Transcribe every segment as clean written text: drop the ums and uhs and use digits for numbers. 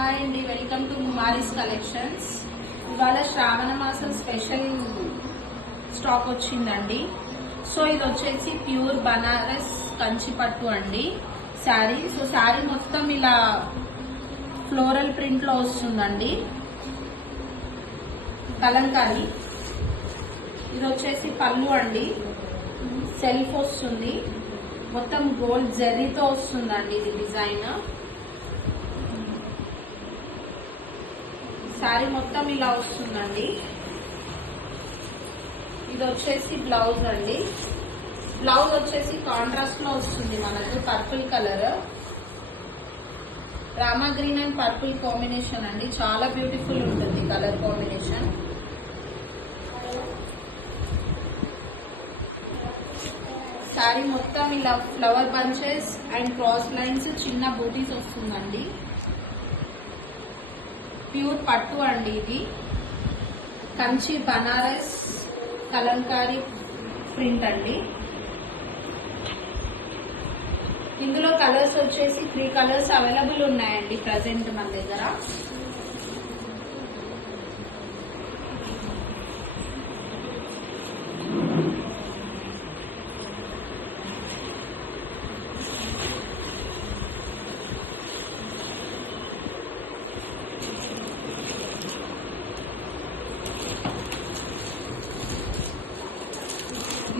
Hi అండి, welcome to Kumari's collections. ఇవాళ శ్రావణ మాసం స్పెషల్ స్టాక్ వచ్చిందండి. సో ఇది వచ్చేసి ప్యూర్ బనారస్ కంచిపట్టు అండి శారీ. సో శారీ మొత్తం ఇలా ఫ్లోరల్ ప్రింట్ లో వస్తుందండి, కలంకారీ. ఇది వచ్చేసి పళ్ళు అండి, సెల్ఫ్ వస్తుంది, మొత్తం గోల్డ్ జరీతో వస్తుందండి ఇది డిజైన్. శారీ మొత్తం ఇలా వస్తుందండి. ఇది వచ్చేసి బ్లౌజ్ అండి. బ్లౌజ్ వచ్చేసి కాంట్రాస్ట్ లో వస్తుంది మనకు, purple colour, Rama green and purple combination అండి. చాలా బ్యూటిఫుల్ ఉంటుంది కలర్ కాంబినేషన్. శారీ మొత్తం ఇలా flower bunches and cross lines, చిన్న బూటీస్ వస్తుందండి. ప్యూర్ పట్టు అండి, ఇది కంచి బనారస్ కలంకారీ ప్రింట్ అండి. ఇందులో కలర్స్ వచ్చేసి 3 కలర్స్ అవైలబుల్ ఉన్నాయండి ప్రజెంట్ మన దగ్గర.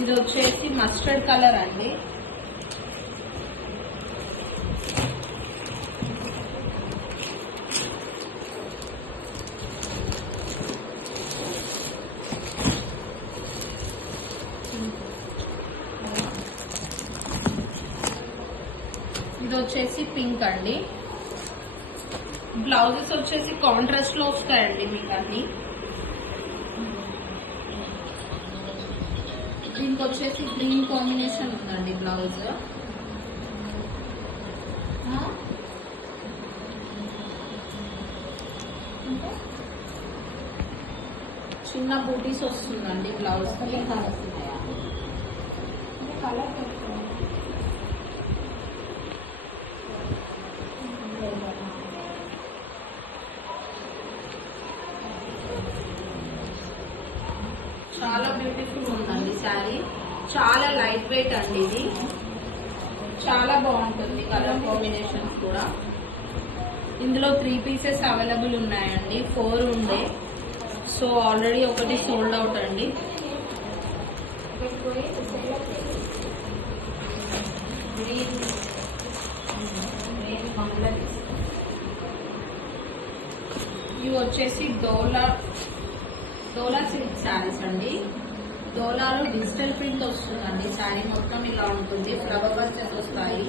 ఇది వచ్చేసి మస్టర్డ్ కలర్ అండి. ఇది వచ్చేసి పింక్ అండి. బ్లౌజెస్ వచ్చేసి కాంట్రాస్ట్ లో వస్తాయండి మీకు అన్ని. దీనికి వచ్చేసి గ్రీన్ కాంబినేషన్ ఉందండి బ్లౌజ్. చిన్న బూటీస్ వస్తుందండి బ్లౌజ్. చాలా బ్యూటిఫుల్ ఉందండి శారీ, చాలా లైట్ వెయిట్ అండి. ఇది చాలా బాగుంటుంది కలర్ కాంబినేషన్స్ కూడా. ఇందులో 3 పీసెస్ అవైలబుల్ ఉన్నాయండి, 4 ఉండే. సో ఆల్రెడీ ఒకటి సోల్డ్ అవుట్ అండి. ఇవి వచ్చేసి డోలా సిల్క్ శారీస్ అండి. డోలాలో డిజిటల్ ప్రింట్ వస్తుందండి. శారీ మొత్తం ఇలా ఉంటుంది, ఫ్లవర్ బంచెస్ వస్తాయి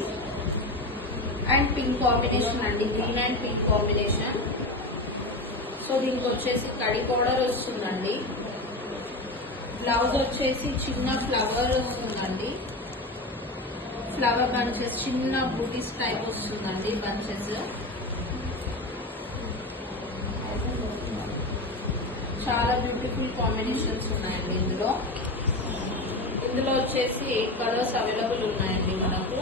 అండ్ పింక్ కాంబినేషన్ అండి, green and pink combination. So దీనికి వచ్చేసి కడి పౌడర్ వస్తుందండి. బ్లౌజ్ వచ్చేసి చిన్న ఫ్లవర్ వస్తుందండి, ఫ్లవర్ బంచెస్, చిన్న బూటీస్ టైప్ వస్తుందండి బంచెస్. చాలా బ్యూటిఫుల్ కాంబినేషన్స్ ఉన్నాయండి ఇందులో వచ్చేసి 8 కలర్స్ అవైలబుల్ ఉన్నాయండి మనకు.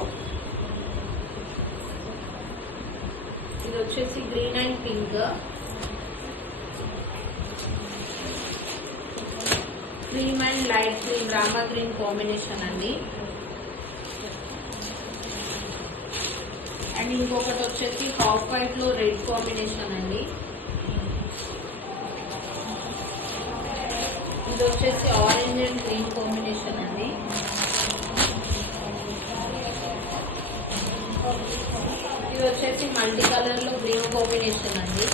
ఇది వచ్చేసి green and pink, cream and light green, Rama green combination అండి. అండ్ ఇంకొకటి వచ్చేసి హాఫ్ వైట్ లో రెడ్ కాంబినేషన్ అండి. ఇది వచ్చేసి ఆరెంజ్ అండ్ గ్రీన్ కాంబినేషన్ అండి. ఇది వచ్చేసి మల్టీ కలర్ లో గ్రీన్ కాంబినేషన్ అండి.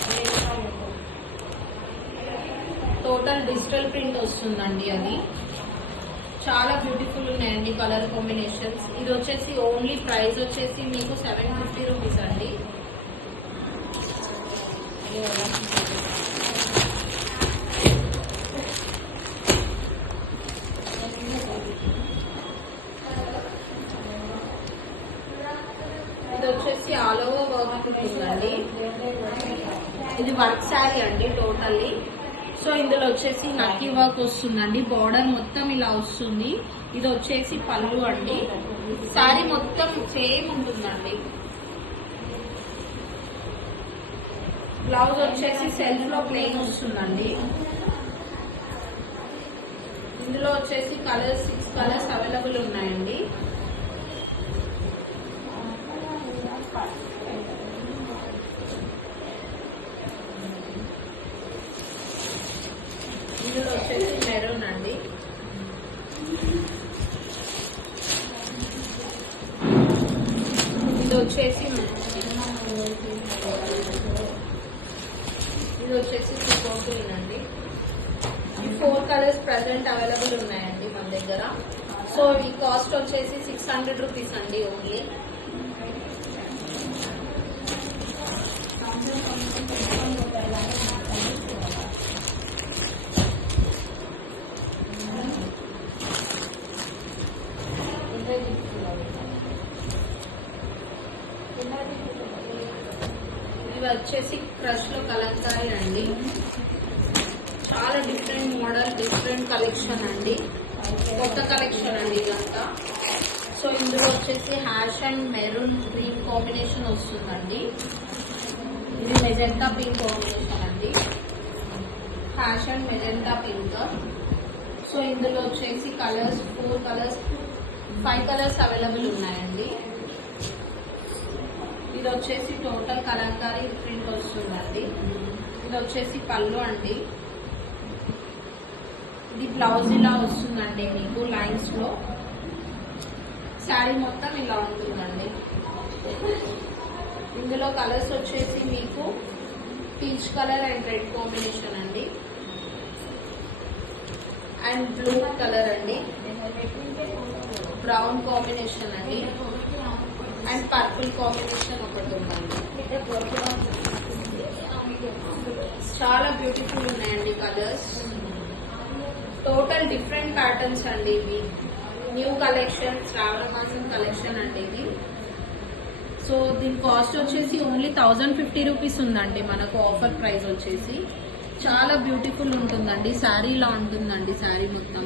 టోటల్ డిజిటల్ ప్రింట్ వస్తుందండి అది. చాలా బ్యూటిఫుల్ ఉన్నాయండి కలర్ కాంబినేషన్స్. ఇది వచ్చేసి ఓన్లీ ప్రైస్ వచ్చేసి మీకు 750 రూపీస్ అండి. ఇది వచ్చేసి ఆల్ ఓవర్ వర్క్ ఉంటుందండి. ఇది వర్క్ శారీ అండి టోటల్లీ. సో ఇందులో వచ్చేసి నక్కి వర్క్ వస్తుందండి, బోర్డర్ మొత్తం ఇలా వస్తుంది. ఇది వచ్చేసి పళ్ళు అండి. శారీ మొత్తం సేమ్ ఉంటుందండి. బ్లౌజ్ వచ్చేసి సెల్ఫ్ లో ప్లెయిన్ వస్తుందండి. ఇందులో వచ్చేసి కలర్స్ 6 కలర్స్ అవైలబుల్ ఉన్నాయండి. ఇందులో వచ్చేసి మెరూన్ అండి. ఇది వచ్చేసి గ్రీన్ అండి. ఈ 4 కలర్స్ ప్రెసెంట్ అవైలబుల్ ఉన్నాయండి మన దగ్గర. సో ఈ కాస్ట్ వచ్చేసి 600 రూపీస్ అండి ఓన్లీ. ఇవి వచ్చేసి క్రష్ లో కలంకారీ అండి. చాలా డిఫరెంట్ మోడల్, డిఫరెంట్ కలెక్షన్ అండి. కొత్త కలెక్షన్ అండి ఇదంతా. సో ఇందులో వచ్చేసి hash and maroon green combination వస్తుందండి. ఇది మెజెంటా పింక్ కాంబినేషన్ అండి. Hash and magenta pink. So ఇందులో వచ్చేసి కలర్స్ 4 కలర్స్ 5 కలర్స్ అవైలబుల్ ఉన్నాయండి. ఇది వచ్చేసి టోటల్ కలంకారీ ప్రింట్ వస్తుందండి. ఇది వచ్చేసి పళ్ళు అండి. ఇది బ్లౌజ్ ఇలా వస్తుందండి మీకు లైన్స్ లో. శారీ మొత్తం ఇలా ఉంటుందండి. ఇందులో కలర్స్ వచ్చేసి మీకు peach colour and red combination అండి, అండ్ బ్లూ కలర్ అండి, బ్రౌన్ కాంబినేషన్ అండి, అండ్ పర్పుల్ కాంబినేషన్ ఒకటి ఉందండి. చాలా బ్యూటిఫుల్ ఉన్నాయండి కలర్స్. టోటల్ డిఫరెంట్ ప్యాటర్న్స్ అండి ఇవి. న్యూ కలెక్షన్, శ్రావణ మాసం కలెక్షన్ అండి ఇది. సో దీని కాస్ట్ వచ్చేసి ఓన్లీ 1050 రూపీస్ ఉందండి మనకు. ఆఫర్ ప్రైస్ వచ్చేసి చాలా బ్యూటిఫుల్ ఉంటుందండి. శారీ ఇలా ఉంటుందండి శారీ మొత్తం.